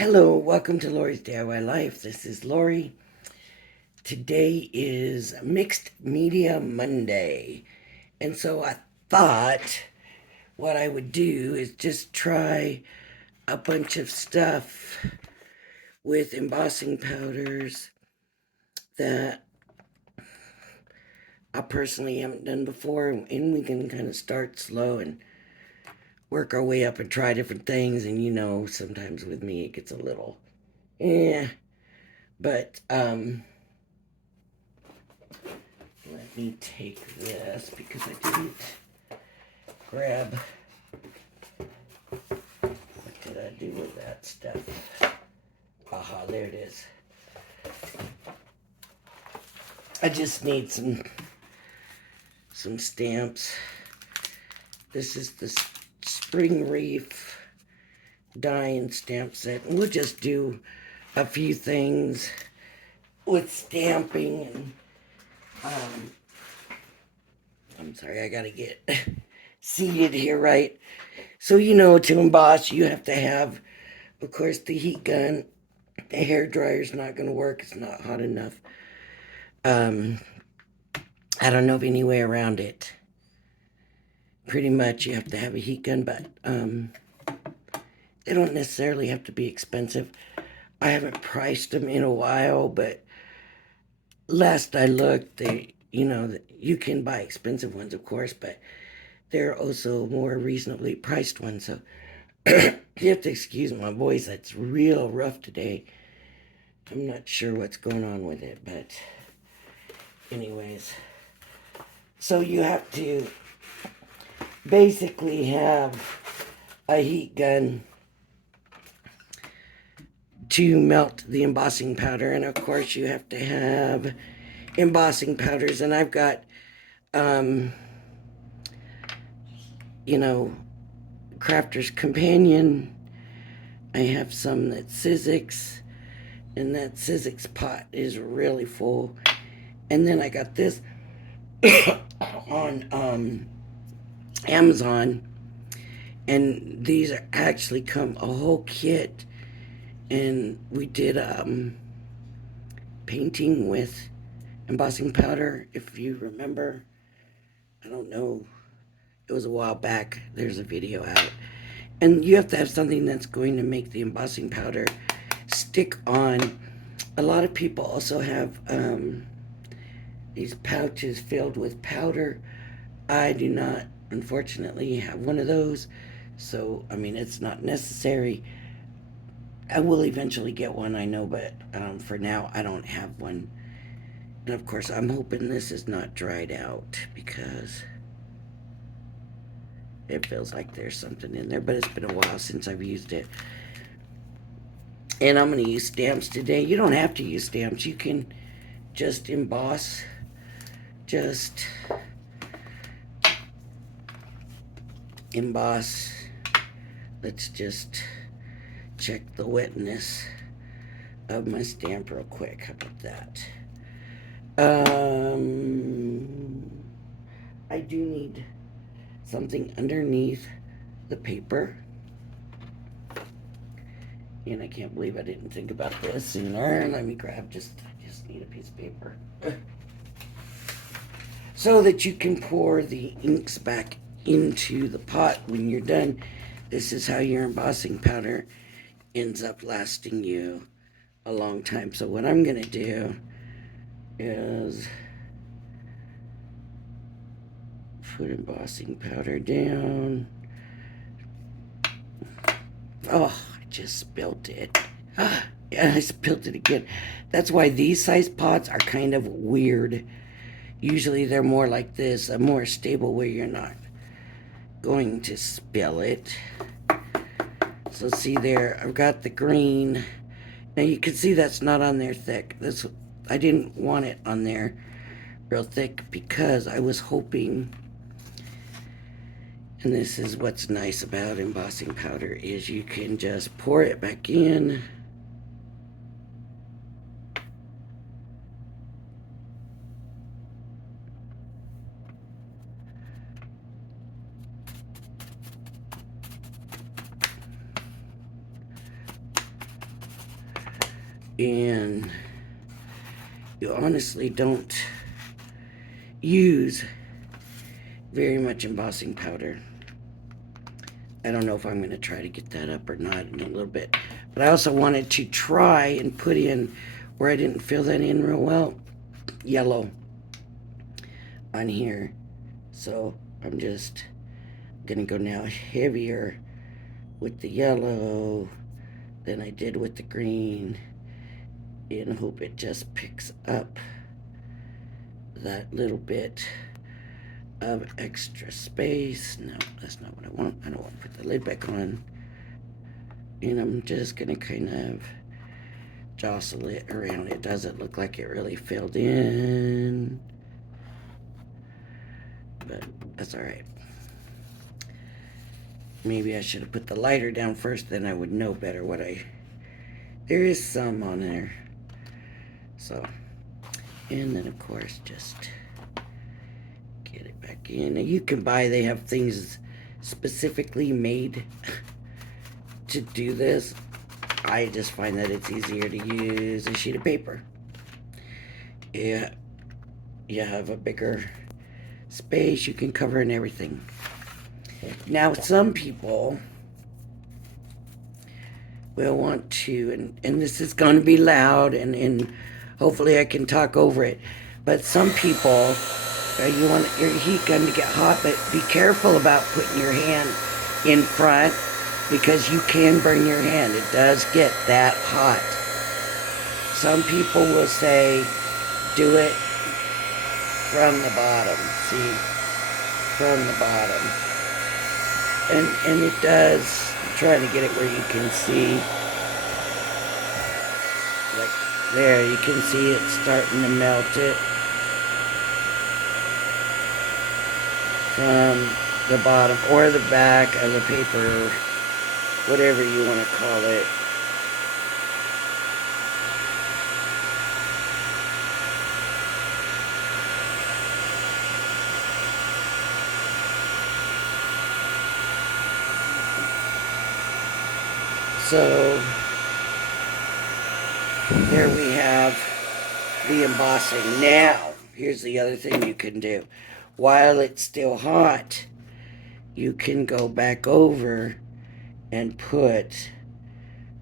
Hello, welcome to Lori's DIY Life. This is Lori. Today is Mixed Media Monday. And so I thought what I would do is just try a bunch of stuff with embossing powders that I personally haven't done before. And we can kind of start slow and work our way up and try different things. And sometimes with me it gets a little, eh. But, let me take this because I didn't grab. What did I do with that stuff? Aha, there it is. I just need some stamps. This is the Spring Reef die and stamp set. And we'll just do a few things with stamping and I'm sorry, I gotta get seated here, right? So, to emboss, you have to have, of course, the heat gun. The hair dryer's not gonna work, it's not hot enough. I don't know of any way around it. Pretty much you have to have a heat gun, but they don't necessarily have to be expensive. I haven't priced them in a while, but last I looked, you can buy expensive ones, of course, but there are also more reasonably priced ones. So you have to excuse my voice. It's real rough today. I'm not sure what's going on with it, but anyways. So you have to basically have a heat gun to melt the embossing powder, and of course you have to have embossing powders, and I've got Crafter's Companion. I have some that's Sizzix, and that Sizzix pot is really full. And then I got this on Amazon, and these are actually come a whole kit, and we did painting with embossing powder, if you remember. I don't know, it was a while back. There's a video out, and you have to have something that's going to make the embossing powder stick on. A lot of people also have these pouches filled with powder. I do not, unfortunately, have one of those, so it's not necessary. I will eventually get one, I know, but for now I don't have one. And of course I'm hoping this is not dried out because it feels like there's something in there, but it's been a while since I've used it. And I'm going to use stamps today. You don't have to use stamps. You can just emboss. Just emboss. Let's just check the wetness of my stamp real quick. How about that? I do need something underneath the paper. And I can't believe I didn't think about this sooner. Let me grab I just need a piece of paper. So that you can pour the inks back into the pot when you're done. This is how your embossing powder ends up lasting you a long time. So what I'm going to do is put embossing powder down. Oh, I just spilled it. Yeah, I spilled it again. That's why these size pots are kind of weird. Usually they're more like this, a more stable where you're not going to spill it. So see there, I've got the green. Now you can see that's not on there thick. I didn't want it on there real thick because I was hoping, and this is what's nice about embossing powder, is you can just pour it back in. and you honestly don't use very much embossing powder. I don't know if I'm going to try to get that up or not in a little bit. But I also wanted to try and put in, where I didn't fill that in real well, yellow on here. So I'm just going to go now heavier with the yellow than I did with the green, and hope it just picks up that little bit of extra space. No, that's not what I want. I don't want to put the lid back on. And I'm just going to kind of jostle it around. It doesn't look like it really filled in, but that's all right. Maybe I should have put the lighter down first, then I would know better what there is some on there. So, and then of course just get it back in. Now you can buy, they have things specifically made to do this. I just find that it's easier to use a sheet of paper. Yeah, you have a bigger space, you can cover in everything. Now some people will want to, and this is going to be loud, and hopefully I can talk over it, but some people, you want your heat gun to get hot, but be careful about putting your hand in front, because you can burn your hand. It does get that hot. Some people will say, do it from the bottom. See, from the bottom. And it does. I'm trying to get it where you can see. Like there, you can see it starting to melt it from the bottom or the back of the paper, whatever you want to call it. So there we have the embossing. Now, here's the other thing you can do. While it's still hot, you can go back over and put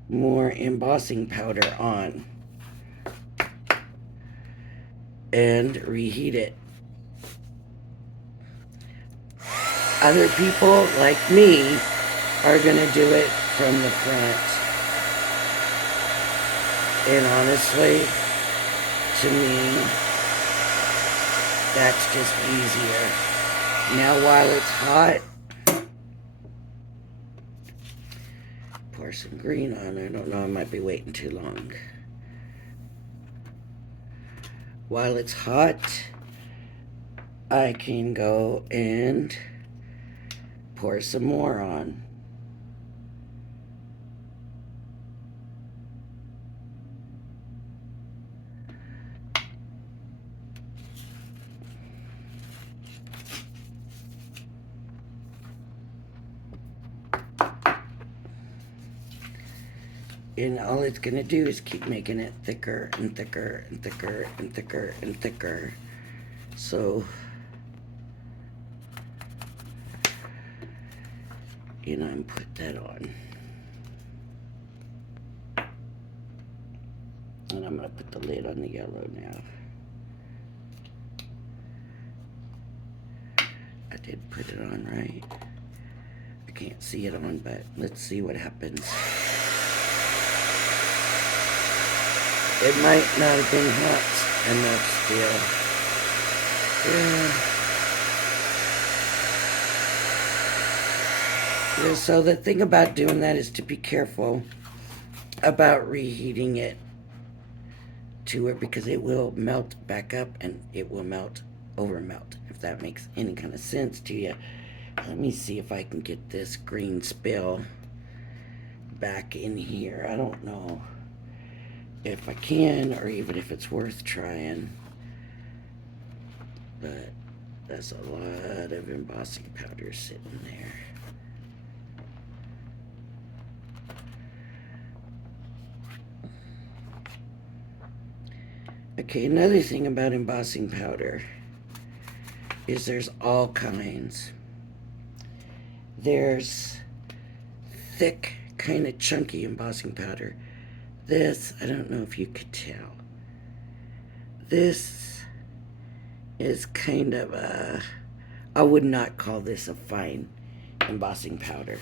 more embossing powder on and reheat it. Other people, like me, are going to do it from the front. And honestly, to me, that's just easier. Now while it's hot, pour some green on. I don't know, I might be waiting too long. While it's hot, I can go and pour some more on. And all it's going to do is keep making it thicker and thicker and thicker and thicker and thicker. So, and put that on. And I'm going to put the lid on the yellow now. I did put it on right. I can't see it on, but let's see what happens. It might not have been hot enough still. Yeah. So the thing about doing that is to be careful about reheating it to it, because it will melt back up and it will over melt, if that makes any kind of sense to you. Let me see if I can get this green spill back in here. I don't know if I can, or even if it's worth trying, but that's a lot of embossing powder sitting there. Okay, another thing about embossing powder is there's all kinds. There's thick, kind of chunky embossing powder. This, I don't know if you could tell. This is kind of a, I would not call this a fine embossing powder.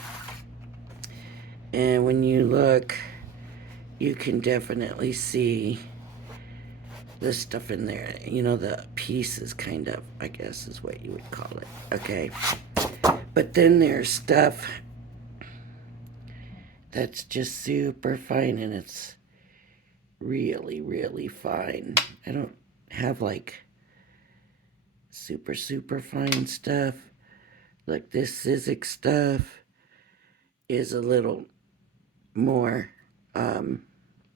And when you look, you can definitely see the stuff in there. You know, the pieces, kind of, I guess is what you would call it. Okay. But then there's stuff that's just super fine, and it's really, really fine. I don't have like super, super fine stuff. Like this Sizzix stuff is a little more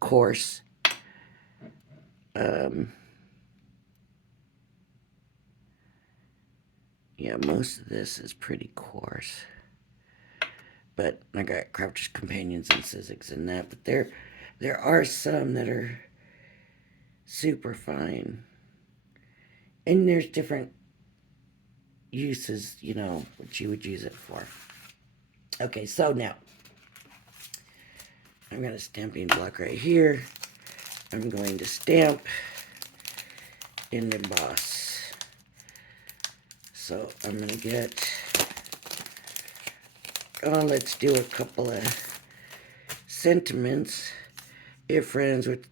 coarse. Um, yeah, most of this is pretty coarse. But I got Croucher's Companions and Sizzix and that. But there are some that are super fine. And there's different uses, you know, what you would use it for. Okay, so now I've got a stamping block right here. I'm going to stamp and emboss. So I'm going to get, let's do a couple of sentiments. If friends with,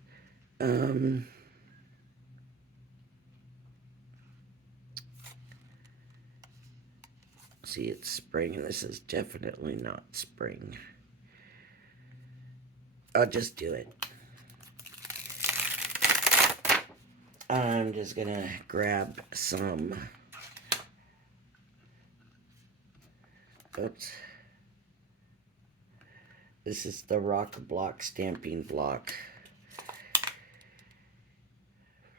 see, it's spring, and this is definitely not spring. I'll just do it. I'm just gonna grab some, oops. This is the Rock Block stamping block.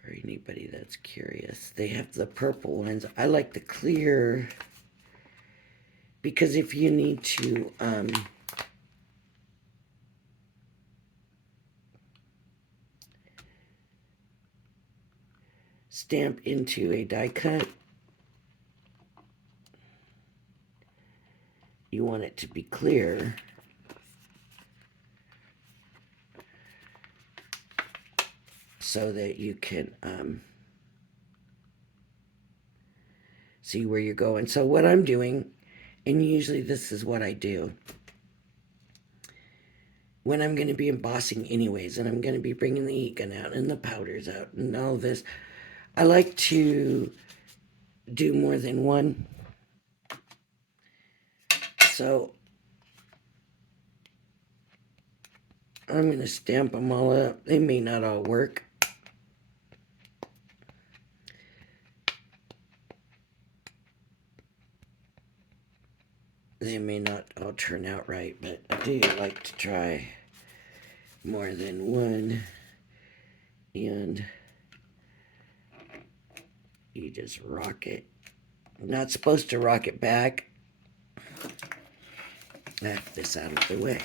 For anybody that's curious, they have the purple ones. I like the clear because if you need to stamp into a die cut, you want it to be clear. So that you can see where you're going. So what I'm doing, and usually this is what I do, when I'm going to be embossing anyways, and I'm going to be bringing the heat gun out and the powders out and all this, I like to do more than one. So I'm going to stamp them all up. They may not all work. They may not all turn out right, but I do like to try more than one. And you just rock it. I'm not supposed to rock it back. This out of the way.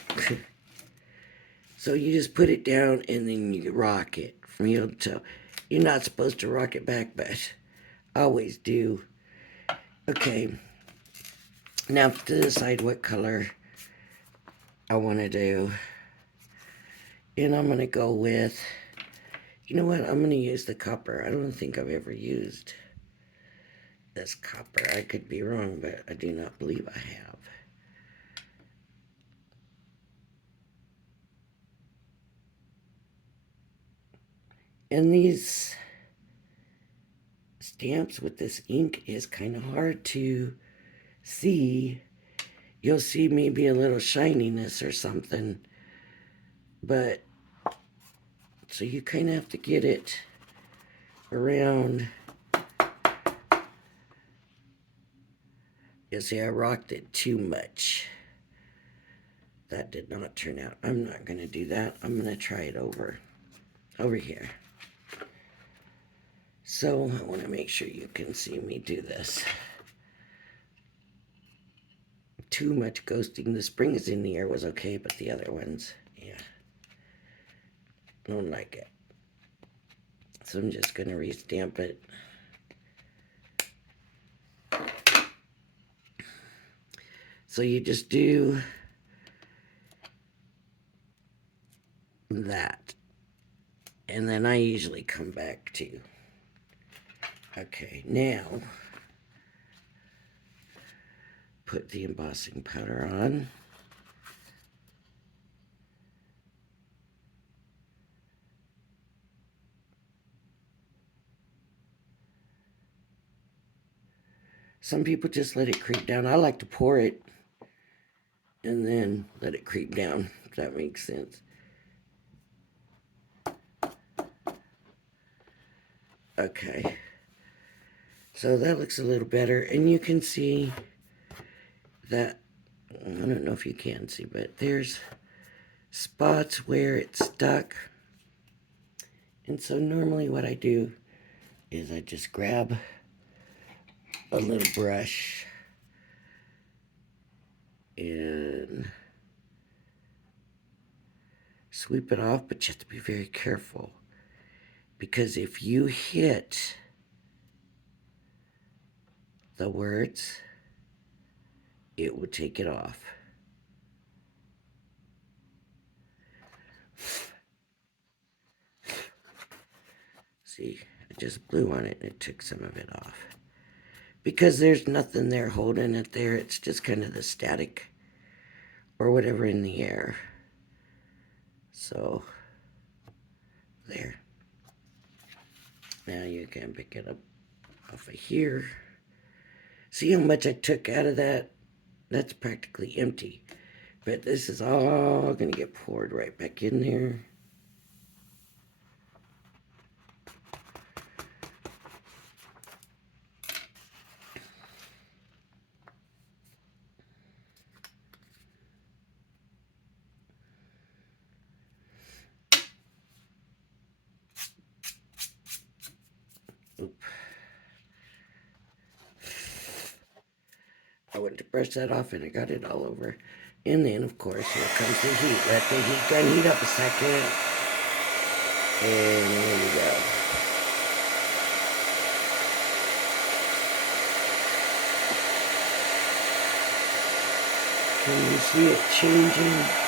So you just put it down and then you rock it from heel to toe. You're not supposed to rock it back, but I always do. Okay. Now to decide what color I want to do. And I'm going to go with, you know what? I'm going to use the copper. I don't think I've ever used this copper. I could be wrong, but I do not believe I have. And these stamps with this ink is kind of hard to see. You'll see maybe a little shininess or something, but so you kind of have to get it around. You see, I rocked it too much. That did not turn out. I'm not going to do that. I'm going to try it over here. So I want to make sure you can see me do this. Too much ghosting. The springs in the air was okay, but the other ones, yeah, don't like it. so I'm just going to re-stamp it. So you just do that. And then I usually come back to. Okay, now put the embossing powder on. Some people just let it creep down. I like to pour it and then let it creep down, if that makes sense. Okay. So that looks a little better. And you can see that, I don't know if you can see, but there's spots where it's stuck. And so normally what I do is I just grab a little brush and sweep it off, but you have to be very careful, because if you hit the words, it will take it off. See, I just blew on it and it took some of it off. Because there's nothing there holding it there, it's just kind of the static or whatever in the air. So, there. Now you can pick it up off of here. See how much I took out of that? That's practically empty. But this is all going to get poured right back in there. Oop. I went to brush that off and I got it all over. And then, of course, here comes the heat. Let the heat gun heat up a second. And there you go. Can you see it changing?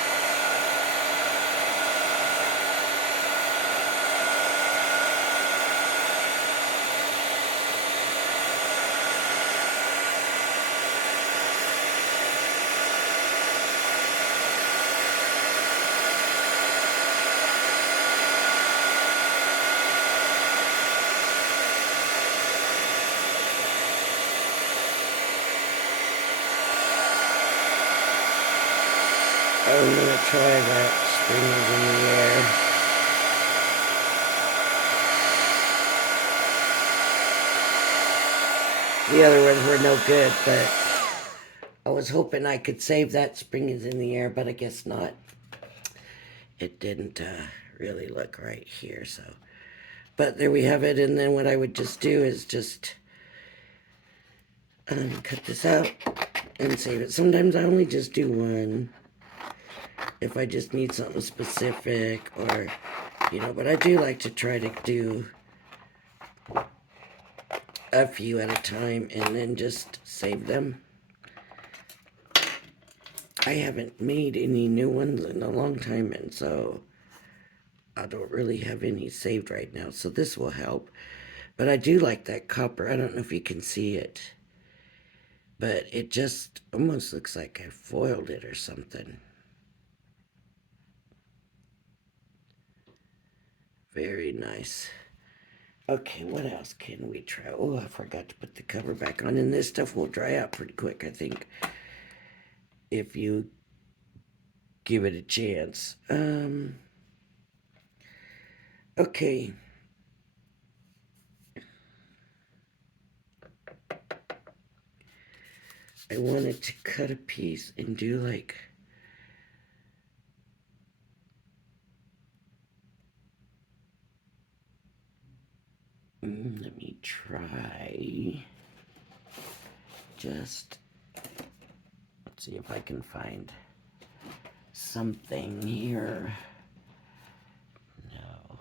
I'm going to try that springs in the air. The other ones were no good, but I was hoping I could save that spring is in the air, but I guess not. It didn't really look right here, so. But there we have it, and then what I would just do is just cut this out and save it. Sometimes I only just do one if I just need something specific, or, you know, but I do like to try to do a few at a time and then just save them. I haven't made any new ones in a long time, and so I don't really have any saved right now, so this will help. But I do like that copper. I don't know if you can see it, but it just almost looks like I foiled it or something. Very nice. Okay, what else can we try? Oh, I forgot to put the cover back on, and this stuff will dry out pretty quick, I think, if you give it a chance. Okay. I wanted to cut a piece and do like let me try. Just let's see if I can find something here. No.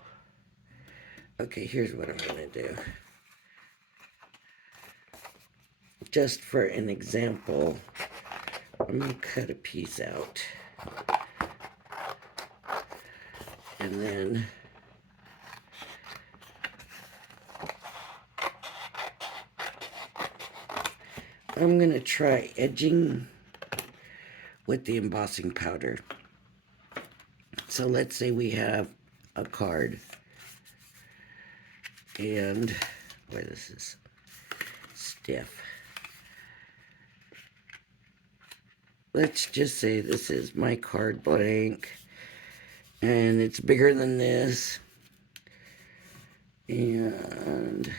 Okay, here's what I'm going to do. Just for an example, I'm going to cut a piece out. And then I'm going to try edging with the embossing powder. So let's say we have a card, and boy, this is stiff. Let's just say this is my card blank, and it's bigger than this, and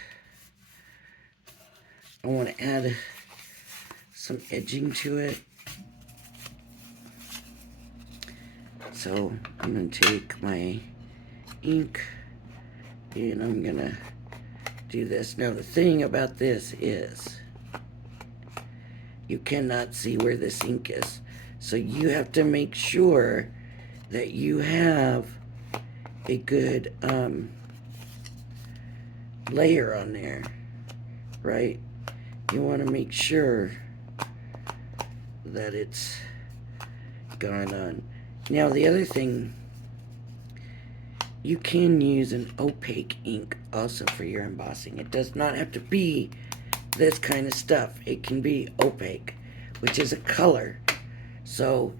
I want to add some edging to it. So I'm going to take my ink and I'm going to do this. Now the thing about this is you cannot see where this ink is. So you have to make sure that you have a good layer on there, right? You want to make sure that it's gone on. Now the other thing, you can use an opaque ink also for your embossing. It does not have to be this kind of stuff. It can be opaque, which is a color. So,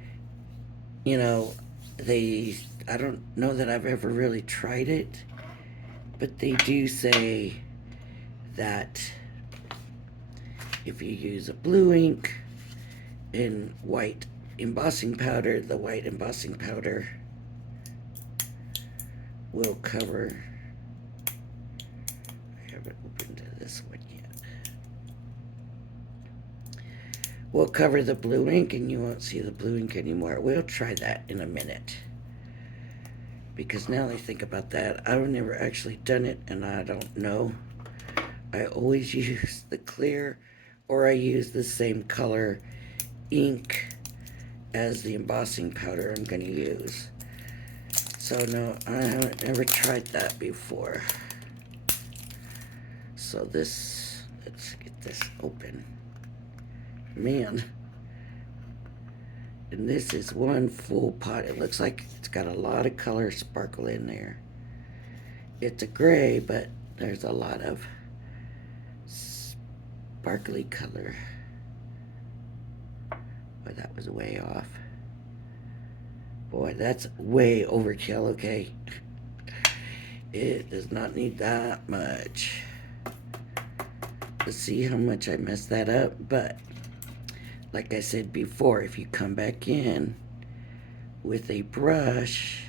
you know, I don't know that I've ever really tried it, but they do say that if you use a blue ink and white embossing powder, the white embossing powder will cover. I haven't opened this one yet. Will cover the blue ink and you won't see the blue ink anymore. We'll try that in a minute. Because now that I think about that, I've never actually done it and I don't know. I always use the clear, or I use the same color ink as the embossing powder I'm going to use. So no, I haven't ever tried that before. So this, let's get this open. Man. And this is one full pot. It looks like it's got a lot of color sparkle in there. It's a gray, but there's a lot of sparkly color. Boy, that was way off. Boy, that's way overkill, okay? It does not need that much. Let's see how much I messed that up, but like I said before, if you come back in with a brush,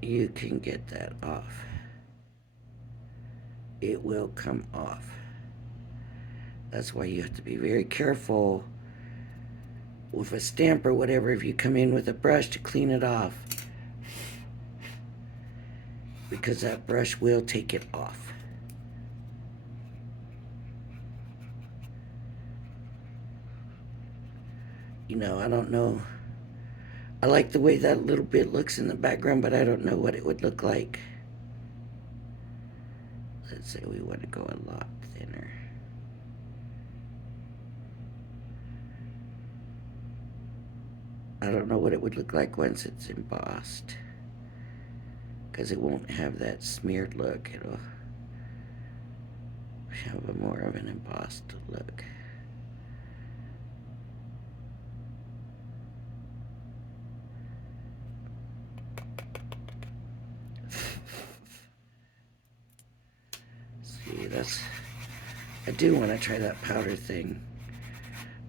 you can get that off. It will come off. That's why you have to be very careful with a stamp or whatever if you come in with a brush to clean it off, because that brush will take it off. You know, I don't know. I like the way that little bit looks in the background, but I don't know what it would look like. Let's say we want to go a lot thinner. I don't know what it would look like once it's embossed, because it won't have that smeared look. It'll have a more of an embossed look. See, I do want to try that powder thing.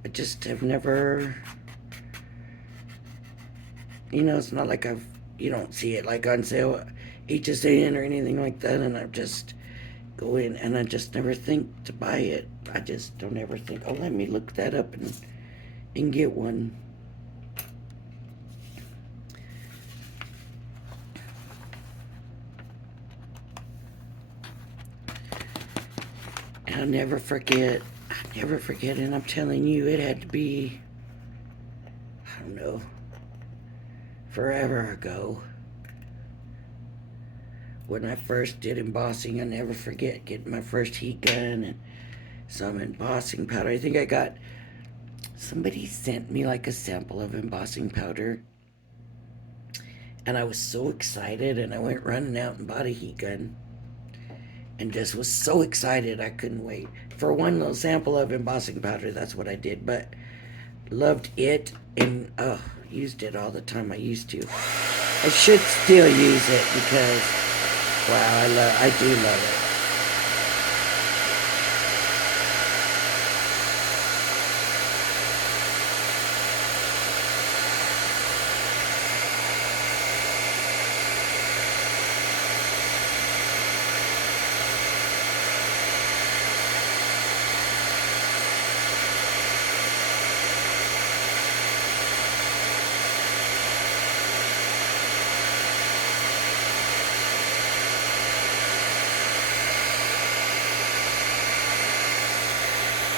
I just have never, you know, it's not like you don't see it like on sale, HSN or anything like that, and I just go in and I just never think to buy it. I just don't ever think, oh, let me look that up and get one. And I'll never forget, and I'm telling you, it had to be, I don't know, forever ago when I first did embossing. I'll never forget getting my first heat gun and some embossing powder. I think I got somebody sent me like a sample of embossing powder, and I was so excited, and I went running out and bought a heat gun and just was so excited I couldn't wait for one little sample of embossing powder. That's what I did, but loved it and used it all the time. I used to. I should still use it because wow, I do love it.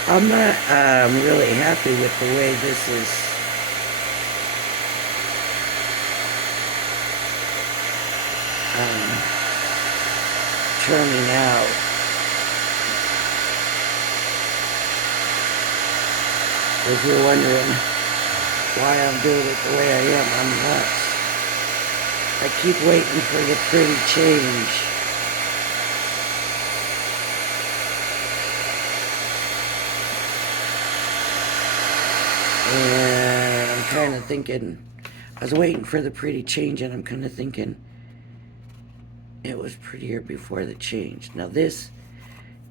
I'm not really happy with the way this is um, turning out. If you're wondering why I'm doing it the way I am, I'm nuts. I keep waiting for the pretty change. And I'm kind of thinking, I was waiting for the pretty change, and I'm kind of thinking it was prettier before the change. Now, this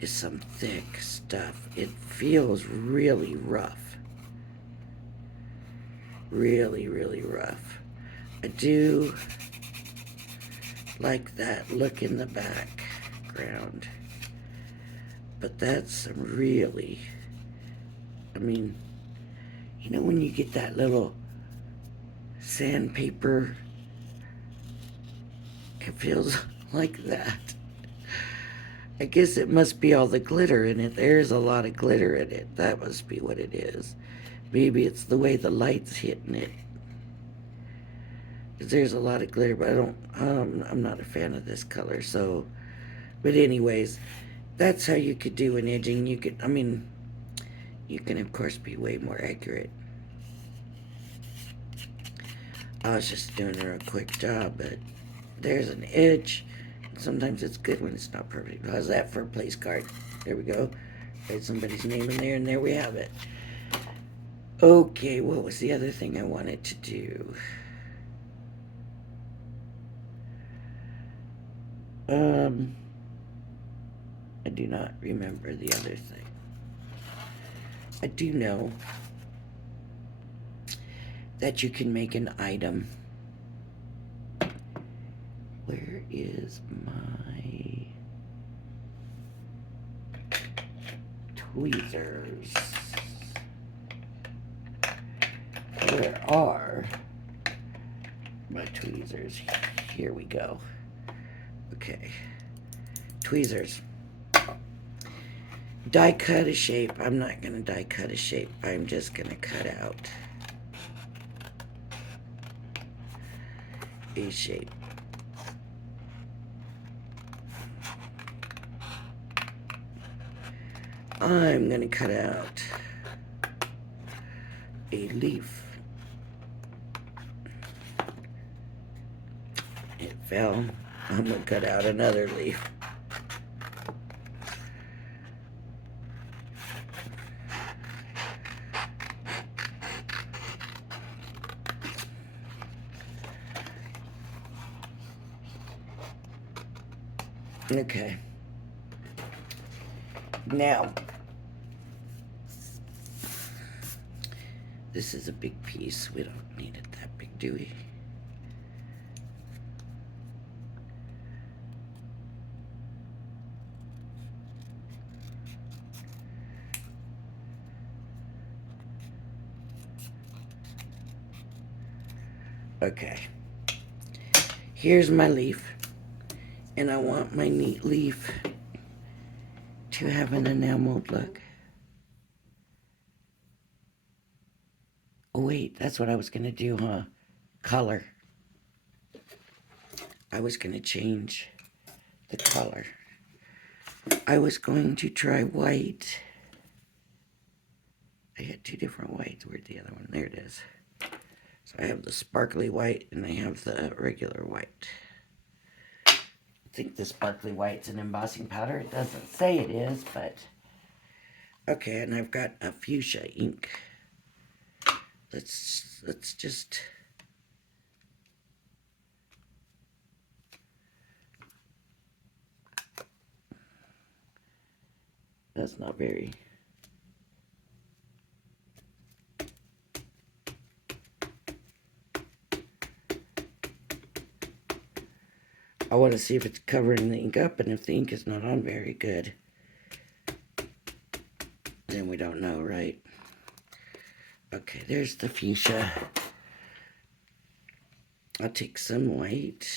is some thick stuff. It feels really rough. Really, really rough. I do like that look in the background. But that's some really, I mean, you know when you get that little sandpaper, it feels like that. I guess it must be all the glitter in it. There's a lot of glitter in it. That must be what it is. Maybe it's the way the light's hitting it. 'Cause there's a lot of glitter, but I'm not a fan of this color. So, but anyways, that's how you could do an edging. You can of course be way more accurate. I was just doing a real quick job, but there's an edge. Sometimes it's good when it's not perfect. How's that for a place card? There we go. Write somebody's name in there, and there we have it. Okay, what was the other thing I wanted to do? I do not remember the other thing. I do know that you can make an item. Where is my tweezers? Where are my tweezers? Here we go. Okay. Tweezers. Die cut a shape. I'm not going to die cut a shape. I'm just going to cut out a shape. I'm going to cut out a leaf. It fell. I'm going to cut out another leaf. Okay. Now, this is a big piece. We don't need it that big, do we? Okay. Here's my leaf. And I want my neat leaf to have an enameled look. Oh wait, that's what I was gonna do, huh? Color. I was going to change the color. I was going to try white. I had two different whites. Where's the other one? There it is. So I have the sparkly white and I have the regular white. I think the sparkly white's an embossing powder. It doesn't say it is, but... Okay, and I've got a fuchsia ink. Let's just... That's not very... I want to see if it's covering the ink up, and if the ink is not on very good, then we don't know, right? Okay, there's the fuchsia. I'll take some white.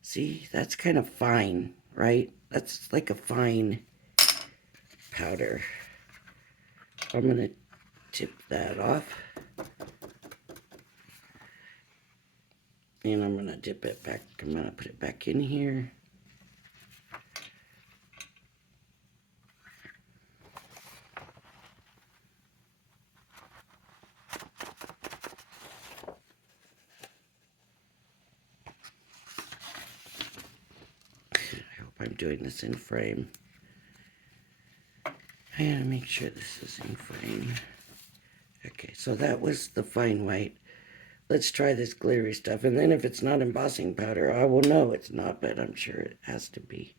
See, that's kind of fine, right? That's like a fine powder. I'm going to tip that off. And I'm going to dip it back. I'm going to put it back in here. I hope I'm doing this in frame. I gotta make sure this is in frame. Okay, so that was the fine white. Let's try this glittery stuff, and then if it's not embossing powder, I will know it's not, but I'm sure it has to be.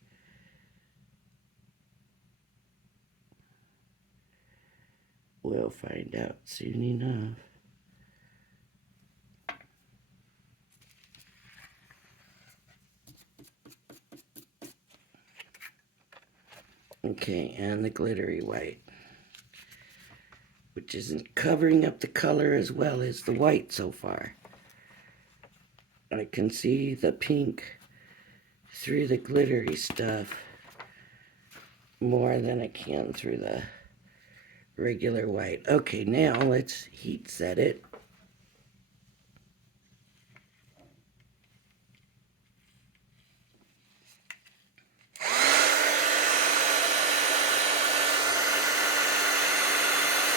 We'll find out soon enough. Okay, and the glittery white, which isn't covering up the color as well as the white so far. I can see the pink through the glittery stuff more than I can through the regular white. Okay, now let's heat set it.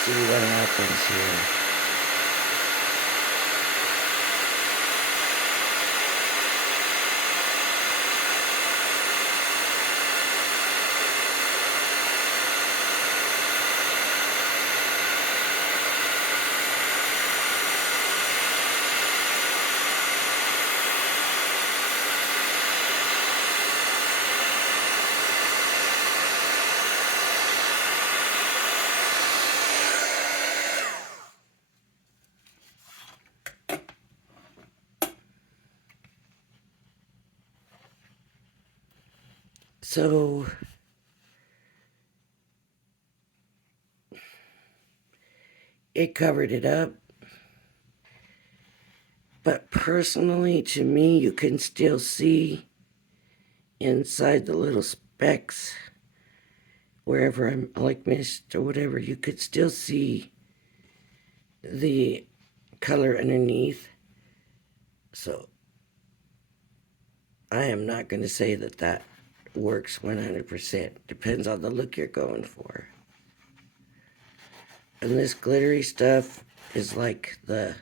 See what happens here. So it covered it up, but personally to me you can still see inside the little specks wherever I'm like mist or whatever. You could still see the color underneath. So I am not going to say that that works 100%. Depends on the look you're going for. And this glittery stuff is like the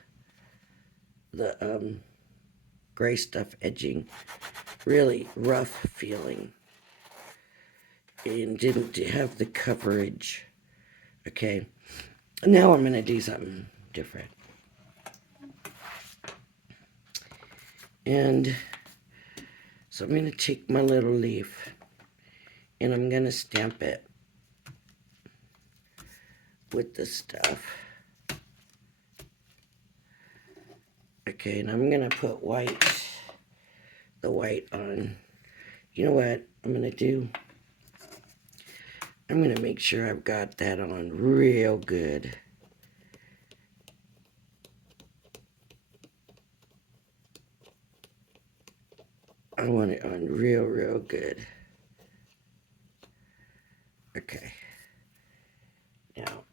gray stuff edging. Really rough feeling. And didn't have the coverage. Okay. Now I'm going to do something different. And so I'm going to take my little leaf and I'm going to stamp it with the stuff. Okay, and I'm going to put the white on. You know what I'm going to do? I'm going to make sure I've got that on real good. I want it on real good. Okay. Now,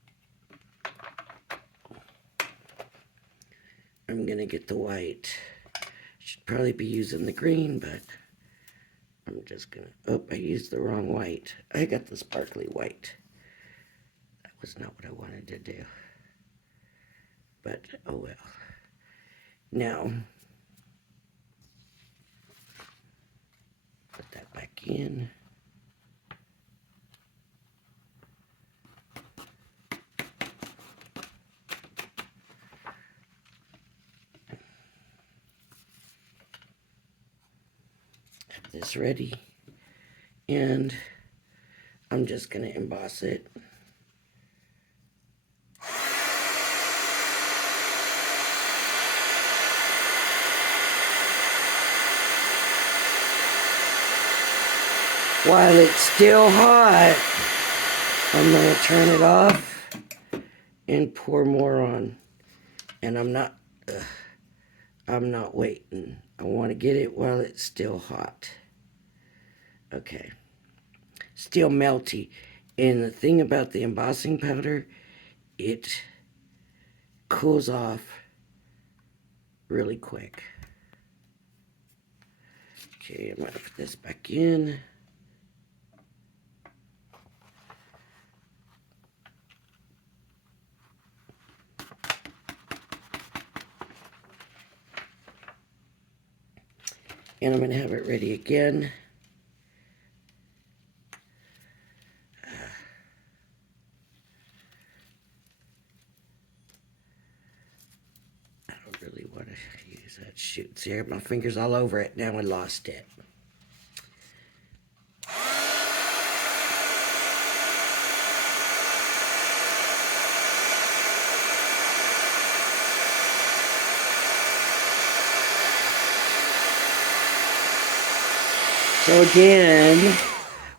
I'm gonna get the white. Should probably be using the green, but I'm just gonna, oh, I used the wrong white. I got the sparkly white. That was not what I wanted to do. But, oh well. Now, put that back in. Have this ready. And I'm just gonna emboss it. While it's still hot, I'm gonna turn it off and pour more on. And I'm not waiting. I want to get it while it's still hot. Okay. Still melty. And the thing about the embossing powder, it cools off really quick. Okay, I'm gonna put this back in. And I'm going to have it ready again. I don't really want to use that. Shoot, see, I got my fingers all over it. Now I lost it. So again,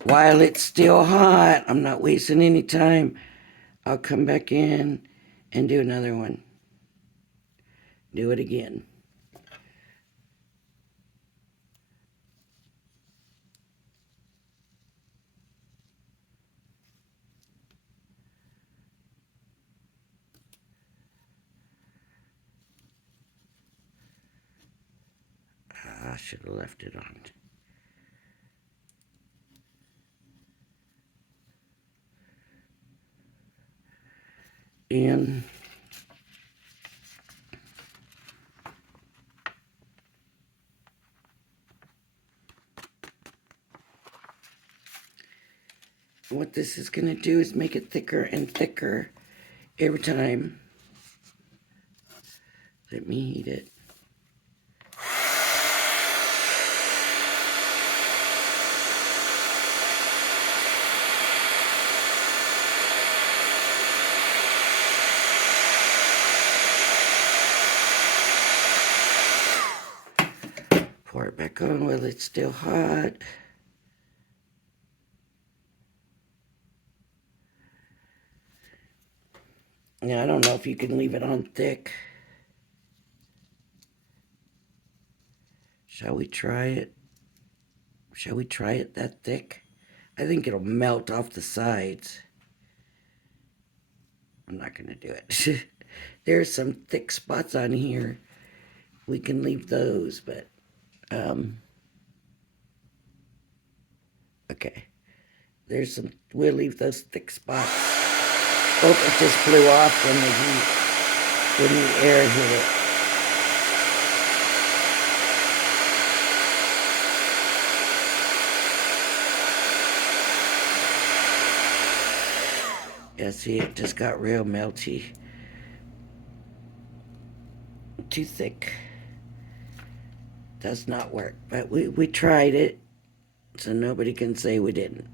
while it's still hot, I'm not wasting any time. I'll come back in and do another one. Do it again. I should have left it on. And what this is going to do is make it thicker and thicker every time. Let me heat it. Pour it back on while it's still hot. Yeah, I don't know if you can leave it on thick. Shall we try it? Shall we try it that thick? I think it'll melt off the sides. I'm not going to do it. There's some thick spots on here. We can leave those, but okay. There's some, we'll leave those thick spots. Oh, it just blew off when the air hit it. Yeah, see, it just got real melty. Too thick. Does not work. But we tried it, so nobody can say we didn't.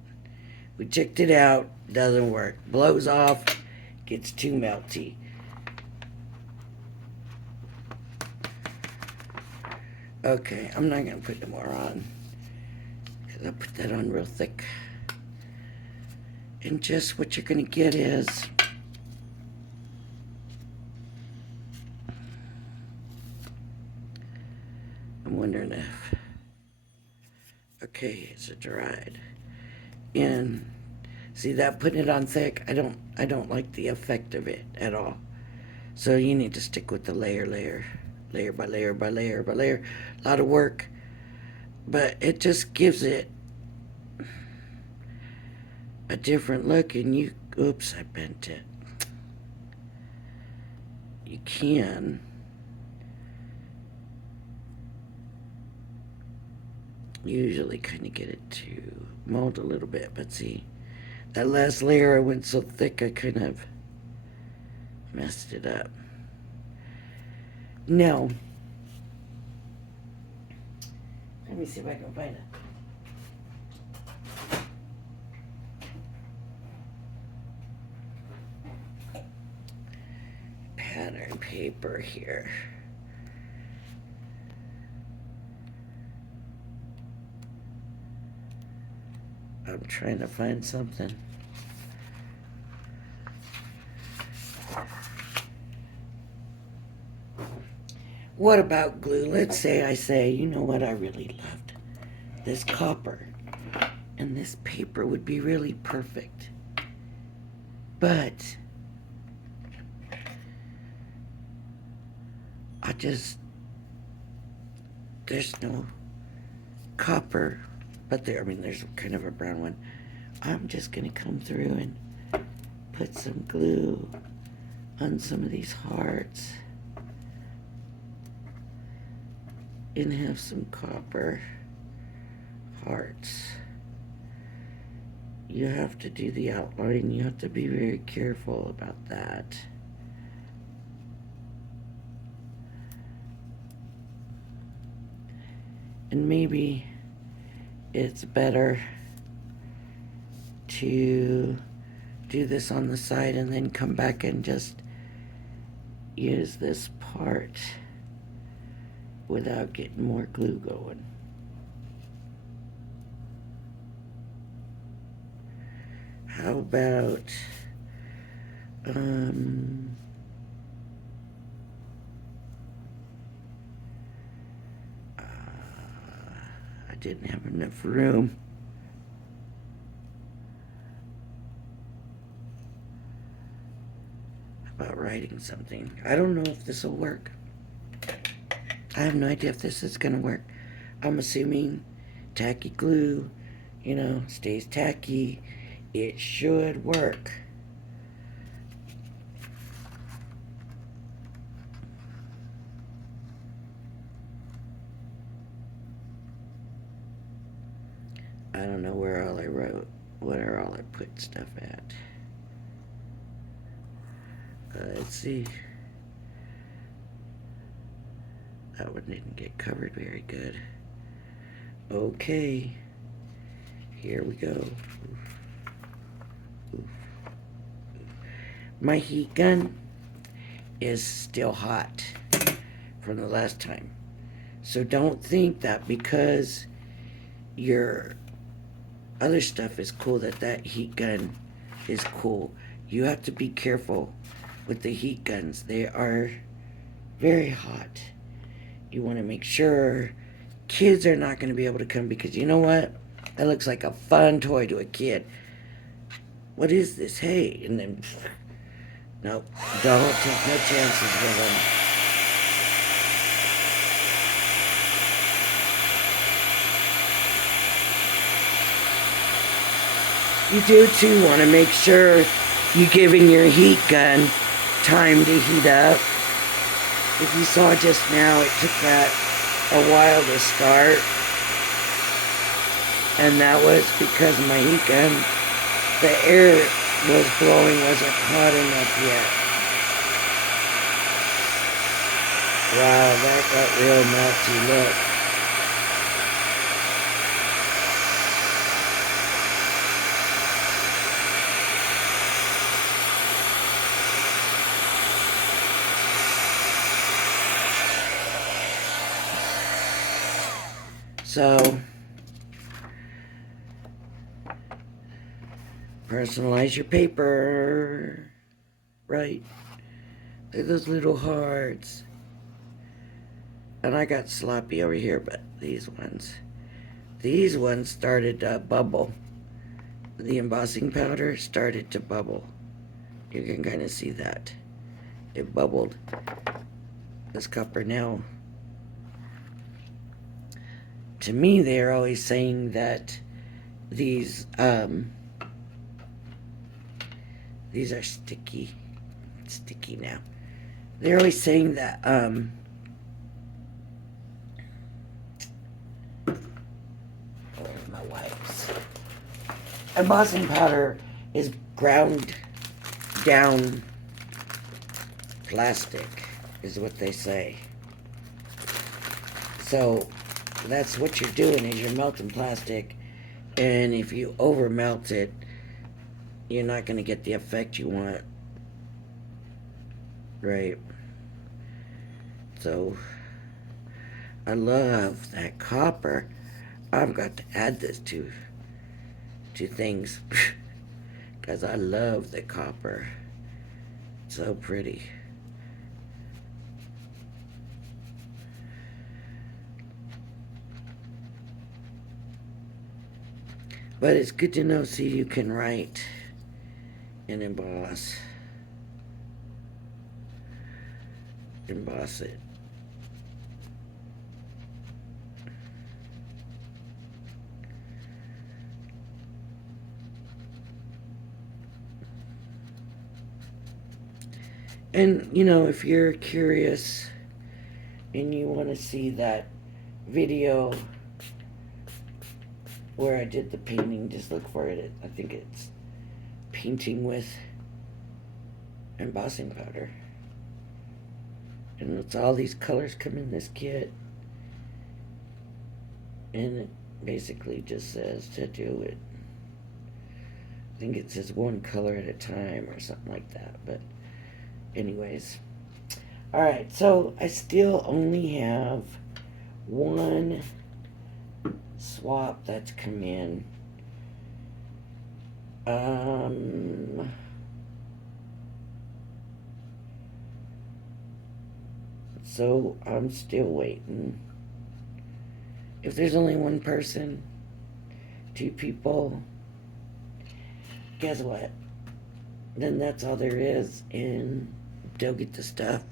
We checked it out. Doesn't work. Blows off. Gets too melty. Okay, I'm not going to put no more on, because I put that on real thick. And just what you're going to get is I'm wondering if, okay, it's dried. And see that, putting it on thick, I don't like the effect of it at all. So you need to stick with the layer. layer by layer by layer by layer. A lot of work, but it just gives it a different look. And you, oops, I bent it. You can usually kind of get it to mold a little bit, but see, that last layer I went so thick I kind of messed it up. Now, let me see if I can find it. Pattern paper here. I'm trying to find something. What about glue? Let's say I say, you know what, I really loved this copper, and this paper would be really perfect. But there's no copper, but there's kind of a brown one. I'm just gonna come through and put some glue on some of these hearts and have some copper hearts. You have to do the outline. You have to be very careful about that. And maybe it's better to do this on the side and then come back and just use this part without getting more glue going. How about I didn't have enough room. How about writing something? I don't know if this will work. I have no idea if this is gonna work. I'm assuming tacky glue, stays tacky. It should work. I don't know where all I wrote, where all I put stuff at. Let's see. That one didn't get covered very good. Okay, here we go. My heat gun is still hot from the last time. So don't think that because your other stuff is cool that heat gun is cool. You have to be careful with the heat guns. They are very hot. You want to make sure kids are not going to be able to come, because you know what? That looks like a fun toy to a kid. What is this? Hey, and then nope, don't take no chances with them. You do too want to make sure you're giving your heat gun time to heat up. If you saw just now, it took that a while to start. And that was because my heat gun, the air was blowing wasn't hot enough yet. Wow, that got real melty, look. So, personalize your paper, right? Look at those little hearts. And I got sloppy over here, but these ones started to bubble. The embossing powder started to bubble. You can kind of see that. It bubbled. this copper now. To me, they're always saying that these are sticky now. They're always saying that where's my wipes? Embossing powder is ground down plastic, is what they say. So that's what you're doing, is you're melting plastic, and if you over melt it, you're not going to get the effect you want. Right. So I love that copper. I've got to add this to things because I love the copper. So pretty. But it's good to know, see, you can write and emboss it. And, you know, if you're curious and you want to see that video where I did the painting, just look for it. I think it's painting with embossing powder. And it's all these colors come in this kit. And it basically just says to do it. I think it says one color at a time or something like that. But anyways. Alright, so I still only have one swap that's come in. So I'm still waiting. If there's only one person, 2 people, guess what? Then that's all there is, and they'll get the stuff.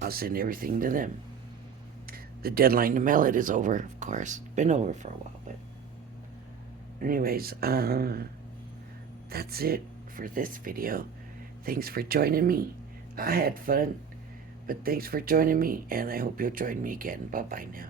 I'll send everything to them. The deadline to mail it is over, of course. Been over for a while, but anyways, that's it for this video. Thanks for joining me. I had fun, but thanks for joining me, and I hope you'll join me again. Bye-bye now.